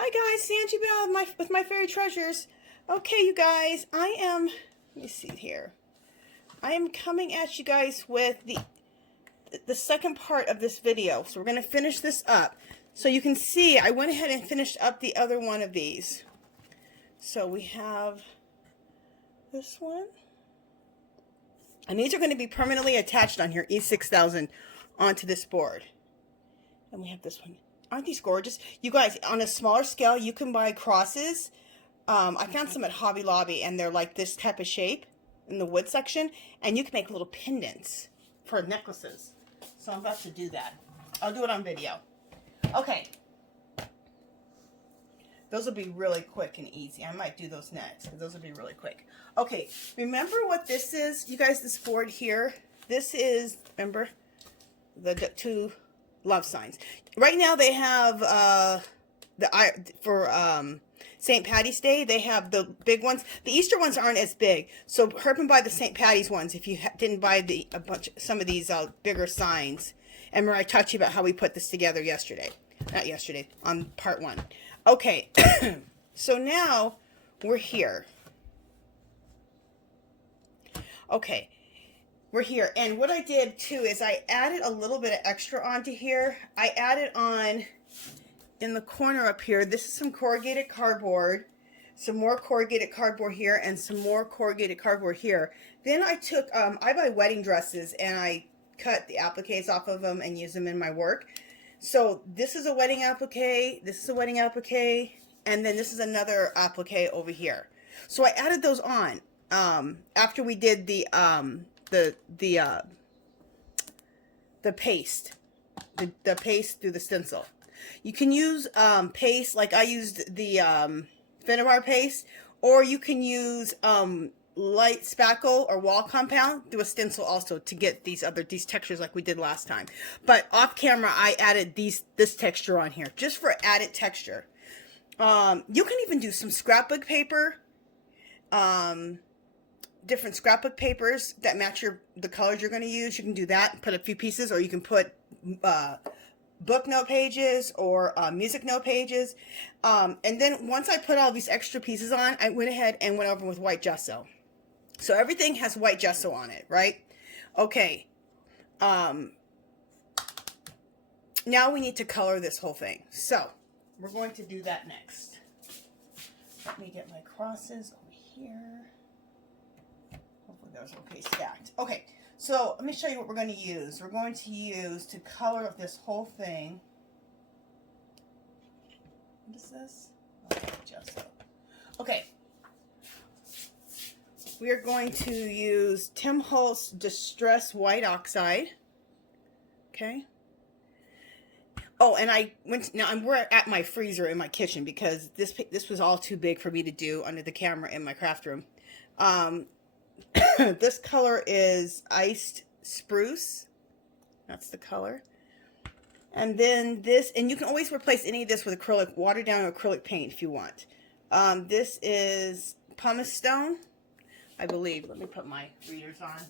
Hi guys, Sanji Bell with my fairy treasures. Okay, you guys, let me see here. I am coming at you guys with the second part of this video. So we're going to finish this up. So you can see I went ahead and finished up the other one of these. So we have this one. And these are going to be permanently attached on here, E6000, onto this board. And we have this one. Aren't these gorgeous? You guys, on a smaller scale, you can buy crosses. I found some at Hobby Lobby, and they're like this type of shape in the wood section. And you can make little pendants for necklaces. So I'm about to do that. I'll do it on video. Okay. Those will be really quick and easy. I might do those next, because those will be really quick. Okay, remember what this is? You guys, this board here, this is, remember, the two love signs. Right now they have for St. Patty's Day, they have the big ones. The Easter ones aren't as big, so hurry and buy the St. Patty's ones if you didn't buy some of these bigger signs. And remember, I talked to you about how we put this together yesterday. Not yesterday, on part 1. Okay, so now we're here. Okay. We're here, and what I did too is I added a little bit of extra onto here. I added on in the corner up here, this is some corrugated cardboard, some more corrugated cardboard here, and some more corrugated cardboard here. Then I took, I buy wedding dresses, and I cut the appliques off of them and use them in my work. So this is a wedding applique, this is a wedding applique, and then this is another applique over here. So I added those on after we did the paste, the paste through the stencil. You can use paste, like I used the Finnabair paste, or you can use light spackle or wall compound through a stencil also to get these textures like we did last time. But off camera, I added this texture on here just for added texture. You can even do some scrapbook paper. Different scrapbook papers that match the colors you're going to use. You can do that, put a few pieces, or you can put book note pages or music note pages. And then once I put all these extra pieces on, I went ahead and went over with white gesso. So everything has white gesso on it, right? Okay. Now we need to color this whole thing. So we're going to do that next. Let me get my crosses over here. Hopefully those are okay stacked. Okay, so let me show you what we're going to use. We're going to use to color this whole thing. What is this? Okay, gesso. Okay. We are going to use Tim Holtz Distress White Oxide. Okay. Oh, and we're at my freezer in my kitchen because this was all too big for me to do under the camera in my craft room. This color is Iced Spruce. That's the color. And then this, and you can always replace any of this with acrylic, watered down acrylic paint if you want. This is Pumice Stone, I believe. Let me put my readers on.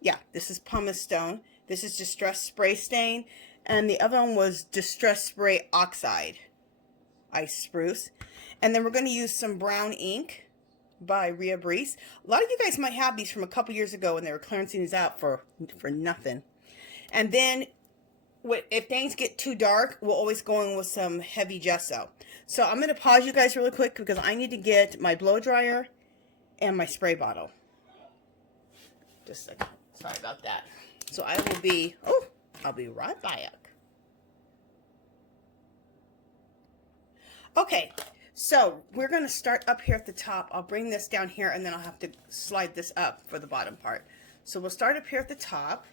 Yeah, this is Pumice Stone. This is Distress Spray Stain. And the other one was Distress Spray Oxide. Ice Spruce. And then we're going to use some brown ink by Rhea Breeze. A lot of you guys might have these from a couple years ago when they were clearancing these out for nothing. And then if things get too dark, we'll always go in with some heavy gesso. So I'm going to pause you guys really quick because I need to get my blow dryer and my spray bottle. Just a second. Sorry about that. So I'll be right back. Okay, so we're going to start up here at the top. I'll bring this down here, and then I'll have to slide this up for the bottom part. So we'll start up here at the top.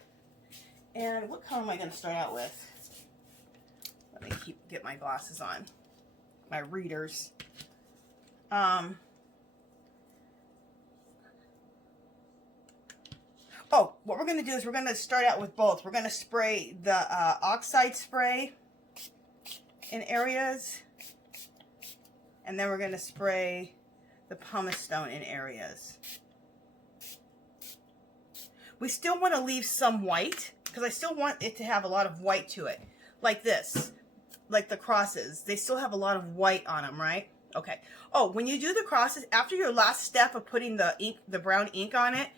And what color am I going to start out with? Let me get my glasses on, my readers. Oh, what we're going to do is we're going to start out with both. We're going to spray the oxide spray in areas. And then we're going to spray the pumice stone in areas. We still want to leave some white because I still want it to have a lot of white to it. Like this. Like the crosses. They still have a lot of white on them, right? Okay. Oh, when you do the crosses, after your last step of putting the ink, the brown ink on it,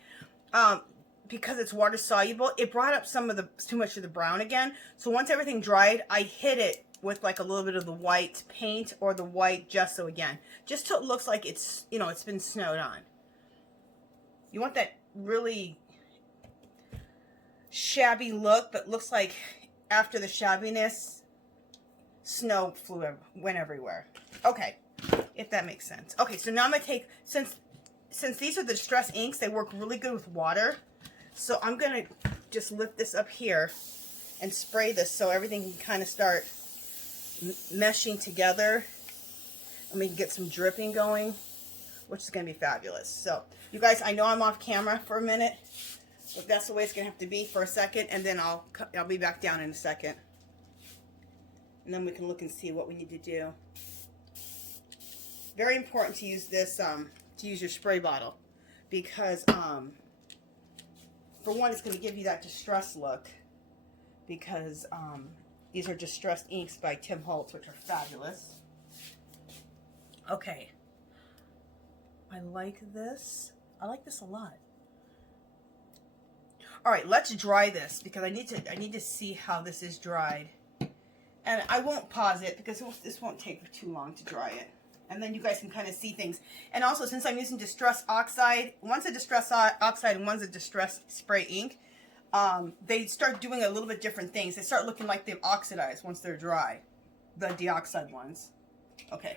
because it's water soluble, it brought up some of the, too much of the brown again. So once everything dried, I hit it with like a little bit of the white paint or the white gesso again. Just till it looks like it's, you know, it's been snowed on. You want that really shabby look, but looks like after the shabbiness, snow went everywhere. Okay, if that makes sense. Okay, so now I'm gonna take, since these are the Distress inks, they work really good with water. So I'm gonna just lift this up here and spray this so everything can kind of start meshing together, and we can get some dripping going, which is gonna be fabulous. So you guys, I know I'm off camera for a minute, but that's the way it's gonna have to be for a second, and then I'll be back down in a second, and then we can look and see what we need to do. Very important to use this, to use your spray bottle, because for one, it's going to give you that distress look, because these are Distressed inks by Tim Holtz, which are fabulous. Okay, I like this. I like this a lot. All right, let's dry this, because I need to see how this is dried, and I won't pause it because this won't take too long to dry it. And then you guys can kind of see things. And also, since I'm using Distress Oxide, one's a Distress Oxide and one's a Distress Spray ink, they start doing a little bit different things. They start looking like they've oxidized once they're dry, the deoxide ones. Okay.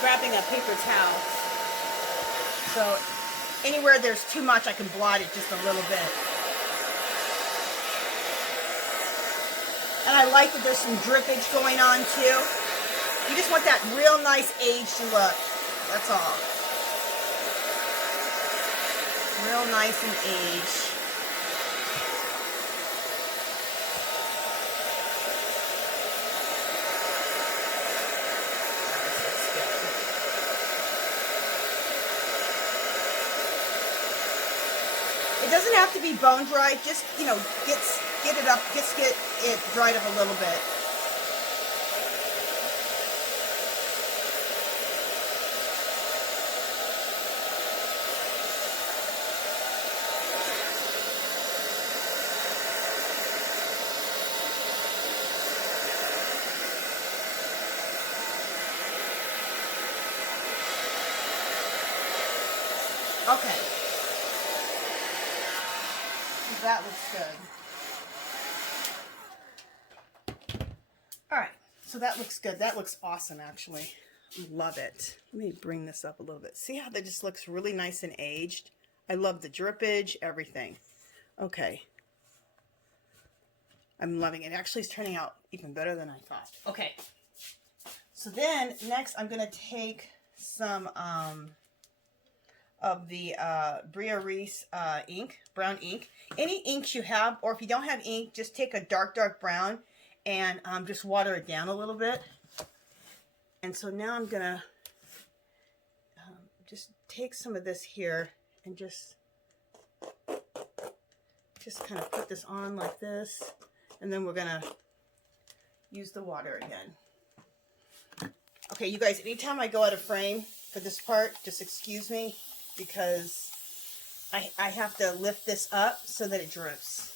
Grabbing a paper towel, so anywhere there's too much I can blot it just a little bit. And I like that there's some drippage going on too. You just want that real nice aged look, that's all. Real nice and aged. It doesn't have to be bone dry, just, you know, get it dried up a little bit. Okay. That looks good. Alright, so that looks good. That looks awesome, actually. Love it. Let me bring this up a little bit. See how that just looks really nice and aged? I love the drippage, everything. Okay. I'm loving it. It actually is turning out even better than I thought. Okay. So then, next I'm going to take some of the Bria Reese ink, brown ink. Any inks you have, or if you don't have ink, just take a dark brown and just water it down a little bit. And so now I'm going to just take some of this here and just kind of put this on like this. And then we're going to use the water again. Okay, you guys, anytime I go out of frame for this part, just excuse me, because I have to lift this up so that it drips.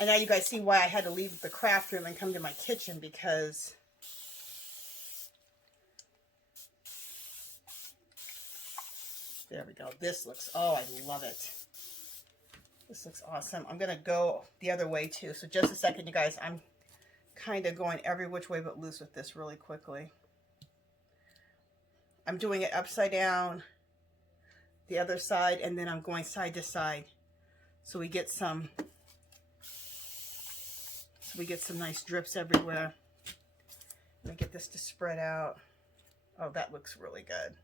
And now you guys see why I had to leave the craft room and come to my kitchen, because There we go. This looks, oh, I love it. This looks awesome. I'm going to go the other way too. So just a second, you guys. I'm kind of going every which way but loose with this really quickly. I'm doing it upside down, the other side, and then I'm going side to side. So we get some nice drips everywhere. Let me get this to spread out. Oh, that looks really good.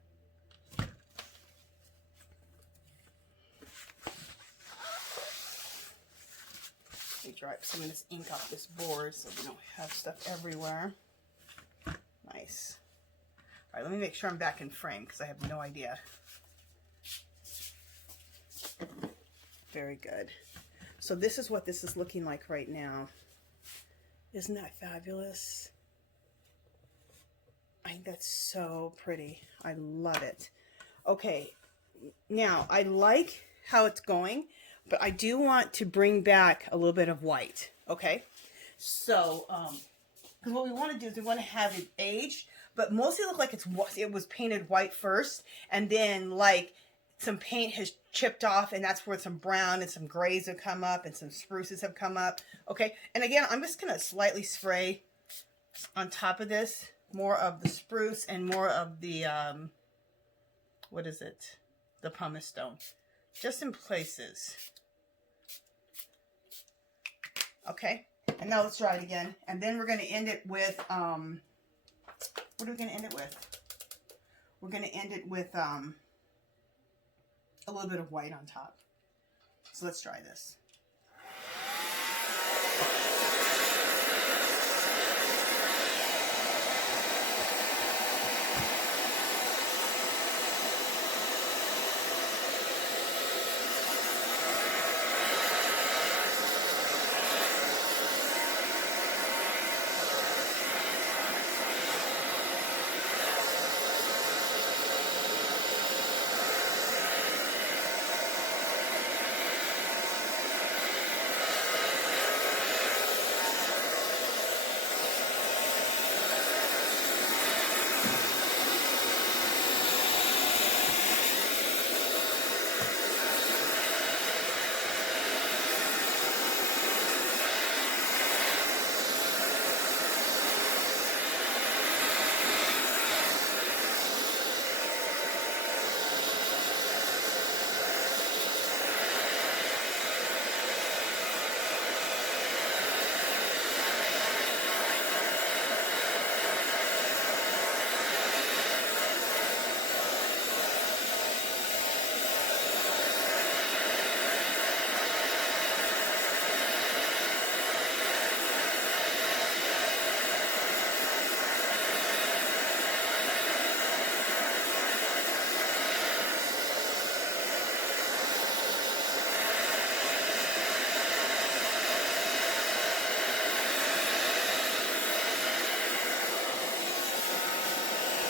Let me dry up some of this ink off this board so we don't have stuff everywhere. Nice. All right, let me make sure I'm back in frame because I have no idea. Very good. So this is what this is looking like right now. Isn't that fabulous? I think that's so pretty. I love it. Okay, now I like how it's going, but I do want to bring back a little bit of white. Okay, so because what we want to do is we want to have it aged, but mostly look like it was painted white first, and then like some paint has chipped off, and that's where some brown and some grays have come up and some spruces have come up. Okay, and again, I'm just gonna slightly spray on top of this more of the spruce and more of the what is it, the pumice stone, just in places. Okay, and now let's try it again, and then we're going to end it with what are we going to end it with? We're going to end it with a little bit of white on top. So let's try this.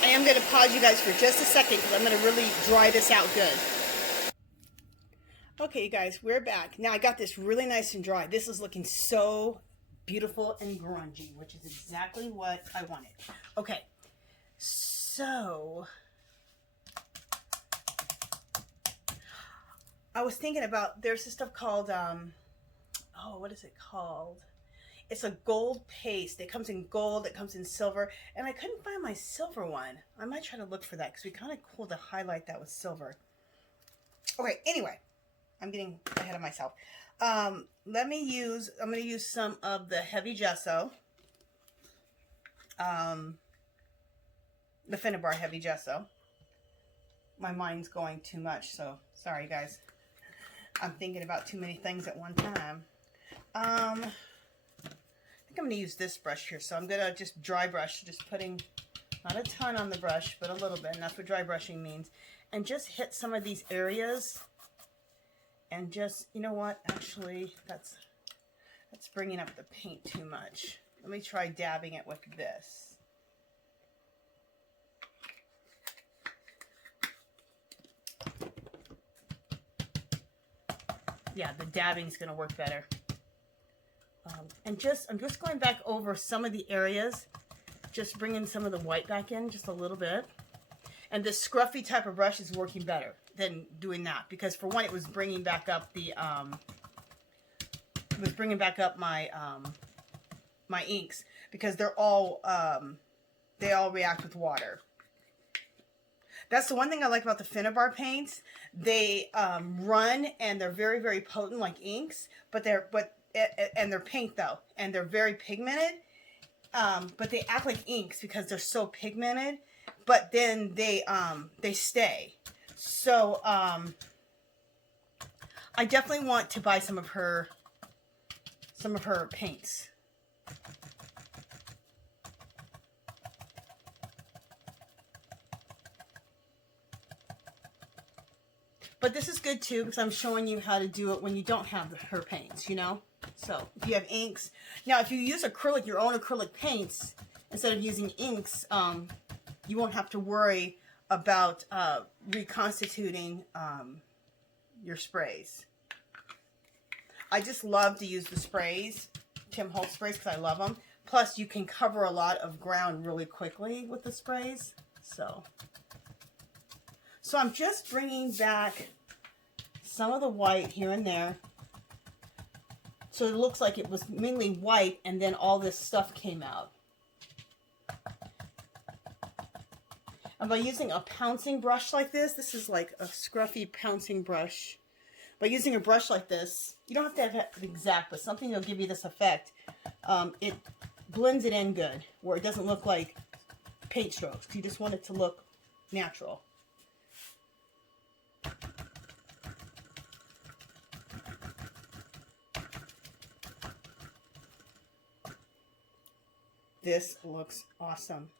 I am going to pause you guys for just a second because I'm going to really dry this out good. Okay, you guys, we're back. Now I got this really nice and dry. This is looking so beautiful and grungy, which is exactly what I wanted. Okay, so I was thinking about, there's this stuff called, oh, what is it called? It's a gold paste. It comes in gold, it comes in silver, and I couldn't find my silver one. I might try to look for that because it'd be kind of cool to highlight that with silver. Okay, anyway, I'm getting ahead of myself. I'm going to use some of the heavy gesso. The Finnabair heavy gesso. My mind's going too much, so sorry guys. I'm thinking about too many things at one time. I think I'm going to use this brush here, so I'm going to just dry brush, just putting not a ton on the brush, but a little bit, and that's what dry brushing means. And just hit some of these areas, and just, you know what, actually, that's bringing up the paint too much. Let me try dabbing it with this. Yeah, the dabbing's going to work better. And I'm just going back over some of the areas, just bringing some of the white back in just a little bit. And this scruffy type of brush is working better. than doing that, because for one, it was bringing back up the my my inks, because they're all they all react with water. That's the one thing I like about the Finnabair paints. They run and they're very, very potent like inks, but they're pink though, and they're very pigmented. But they act like inks because they're so pigmented. But then they stay. So I definitely want to buy some of her paints. But this is good too, because I'm showing you how to do it when you don't have her paints, you know? So if you have inks. Now, if you use acrylic, your own acrylic paints, instead of using inks, you won't have to worry about reconstituting your sprays. I just love to use the sprays, Tim Holtz sprays, because I love them. Plus, you can cover a lot of ground really quickly with the sprays. So I'm just bringing back some of the white here and there. So it looks like it was mainly white and then all this stuff came out. And by using a pouncing brush like this is like a scruffy pouncing brush. By using a brush like this, you don't have to have it exact, but something that'll give you this effect. It blends it in good, where it doesn't look like paint strokes. You just want it to look natural. This looks awesome.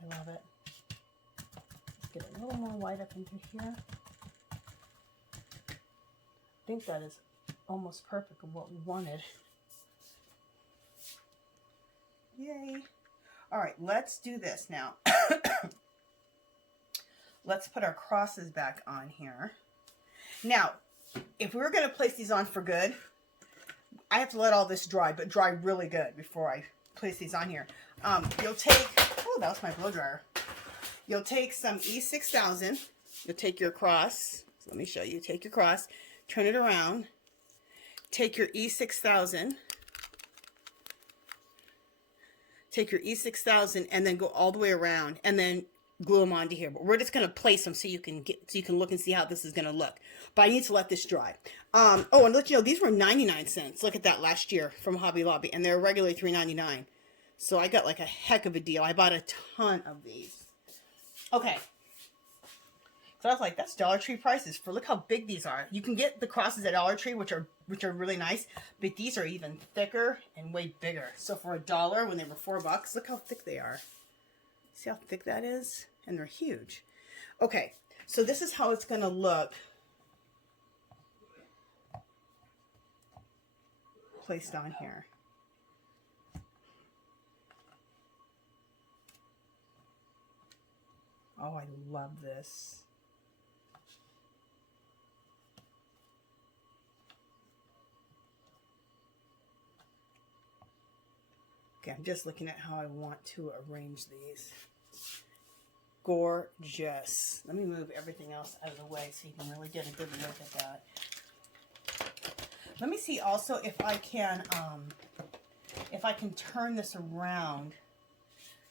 I love it. Let's get a little more white up into here. I think that is almost perfect of what we wanted. Yay. All right, let's do this now. Let's put our crosses back on here. Now, if we were going to place these on for good, I have to let all this dry, but dry really good before I place these on here. You'll take, oh, that was my blow dryer. You'll take some E6000. You'll take your cross. So let me show you. Take your cross, turn it around. Take your E6000. Take your E6000 and then go all the way around and then glue them onto here. But we're just going to place them so you can look and see how this is going to look. But I need to let this dry. Oh, and let you know, these were 99 cents. Look at that, last year from Hobby Lobby, and they're regularly $3.99. So I got like a heck of a deal. I bought a ton of these. Okay. So I was like, that's Dollar Tree prices for, look how big these are. You can get the crosses at Dollar Tree, which are really nice, but these are even thicker and way bigger. So for $1 when they were $4, look how thick they are. See how thick that is? And they're huge. Okay, so this is how it's going to look placed on here. Oh, I love this. Okay, I'm just looking at how I want to arrange these. Gorgeous. Let me move everything else out of the way so you can really get a good look at that. Let me see also if I can turn this around,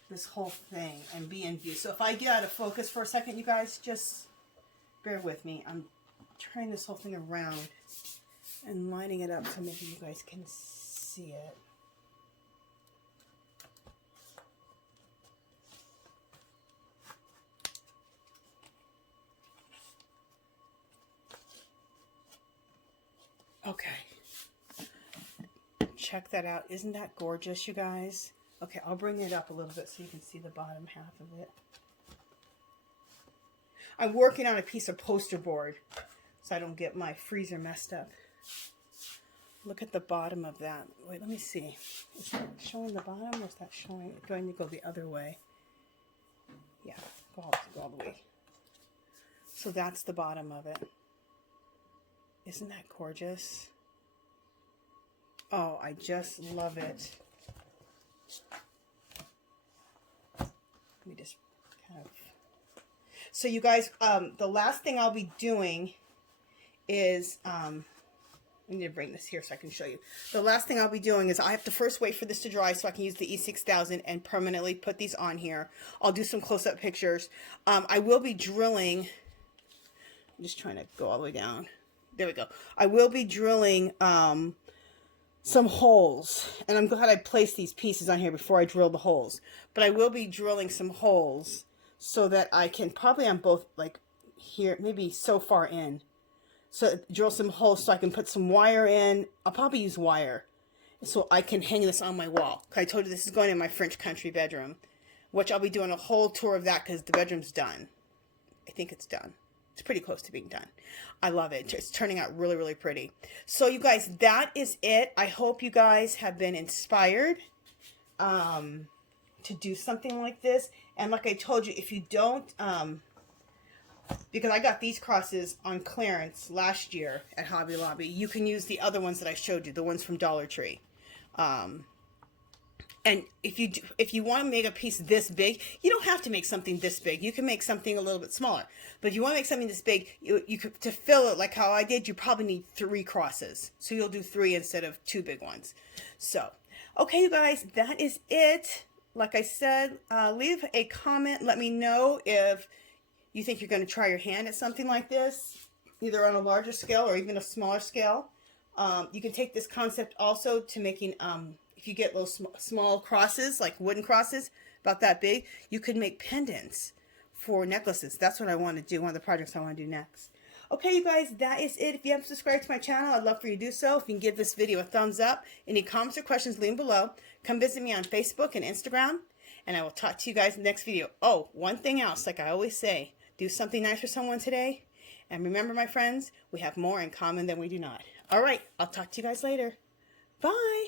this whole thing, and be in view. So if I get out of focus for a second, you guys, just bear with me. I'm turning this whole thing around and lining it up so maybe you guys can see it. Okay, check that out. Isn't that gorgeous, you guys? Okay, I'll bring it up a little bit so you can see the bottom half of it. I'm working on a piece of poster board so I don't get my freezer messed up. Look at the bottom of that. Wait, let me see. Is that showing the bottom, or is that showing? Going to go the other way? Yeah, go all the way. So that's the bottom of it. Isn't that gorgeous? Oh, I just love it. Let me just kind of... So you guys, the last thing I'll be doing is, I need to bring this here so I can show you. The last thing I'll be doing is I have to first wait for this to dry so I can use the E6000 and permanently put these on here. I'll do some close-up pictures. I will be drilling, I'm just trying to go all the way down. There we go. I will be drilling some holes, and I'm glad I placed these pieces on here before I drill the holes. But I will be drilling some holes so that I can probably on both, like here, maybe so far in. So drill some holes so I can put some wire in. I'll probably use wire so I can hang this on my wall. I told you this is going in my French country bedroom, which I'll be doing a whole tour of that because the bedroom's done. I think it's done. It's pretty close to being done. I love it. It's turning out really, really pretty. So you guys, that is it. I hope you guys have been inspired to do something like this. And like I told you, if you don't, because I got these crosses on clearance last year at Hobby Lobby, you can use the other ones that I showed you, the ones from Dollar Tree. And if you want to make a piece this big, you don't have to make something this big. You can make something a little bit smaller. But if you want to make something this big, you could, to fill it like how I did, you probably need 3 crosses. So you'll do 3 instead of 2 big ones. So, okay, you guys, that is it. Like I said, leave a comment. Let me know if you think you're going to try your hand at something like this, either on a larger scale or even a smaller scale. You can take this concept also to making... if you get those small crosses, like wooden crosses, about that big, you could make pendants for necklaces. That's what I want to do, one of the projects I want to do next. Okay, you guys, that is it. If you haven't subscribed to my channel, I'd love for you to do so. If you can give this video a thumbs up. Any comments or questions, leave them below. Come visit me on Facebook and Instagram, and I will talk to you guys in the next video. Oh, one thing else, like I always say, do something nice for someone today. And remember, my friends, we have more in common than we do not. All right, I'll talk to you guys later. Bye.